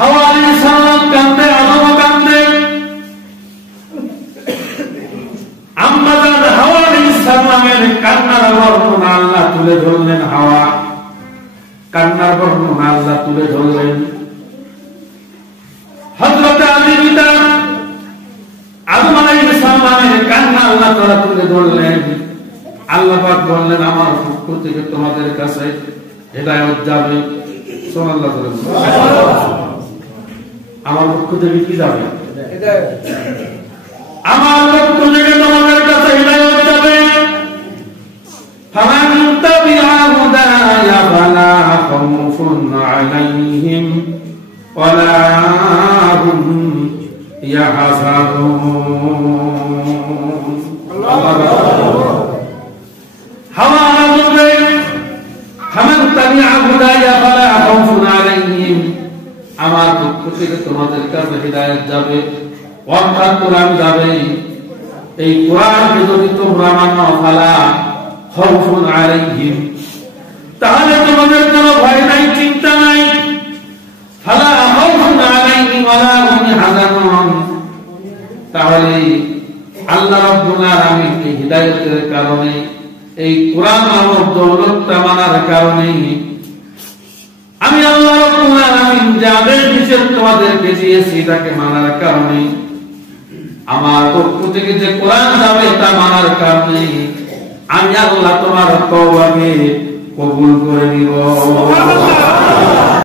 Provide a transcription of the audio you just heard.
হাওয়া আলাইহিস সালাম কাঁদে, আদম কাঁদে। আম্মা জান হাওয়া আলাইহিস সালামের কান্নার বর্ণনা আল্লাহ তুলে ধরলেন। হাওয়া কান্নার বর্ণনা আল্লাহ তুলে ধরলেন। হযরত আলী পিতা আদম আলাইহিস সালামের কান্না আল্লাহ তাআলা তুলে ধরলেন। আল্লাহ পাক বললেন, আমার পক্ষ থেকে তোমাদের কাছে হেদায়েত যাবে। সুবহানাল্লাহ। আমার পক্ষ থেকে কি যাবে? আমার পক্ষ থেকে তোমাদের কাছে হেদায়েত যাবে। ফামান তাবিআ হুদায়া ফালা খাউফুন আলাইহিম ওয়ালা হুম ইয়াহজানুন। হাওয়া বলবে, ফামান তাবিআ হুদায়া ফালা খাউফুন আলাইহিম, আমার পক্ষ থেকে তোমাদের কাছে হিদায়াত যাবে, অর্থাৎ কোরআন যাবে। এই কোরআনকে যদি তোমরা মানো, ফালা খাউফুন আলাইহিম, তাহলে তোমাদের কোনো ভয় নাই, চিন্তা নাই। ফালা খাউফুন আলাইহিম ওয়ালা হুম ইয়াহজানুন, তাহলে আল্লাহ রাব্বুল আলামিন এই হিদায়াতের কারণে, এই কোরআন নামক দৌলতটা মানার কারণে, আমি আল্লাহ রাব্বুল আলামিন যে আদেশ নিষেধ তোমাদেরকে দিয়েছি তাকে মানার কারণে, আমার পক্ষ থেকে যে কোরআন যাবে তা মানার কারণে আমি আল্লাহ তোমার তওবাকে কবুল করে নিব।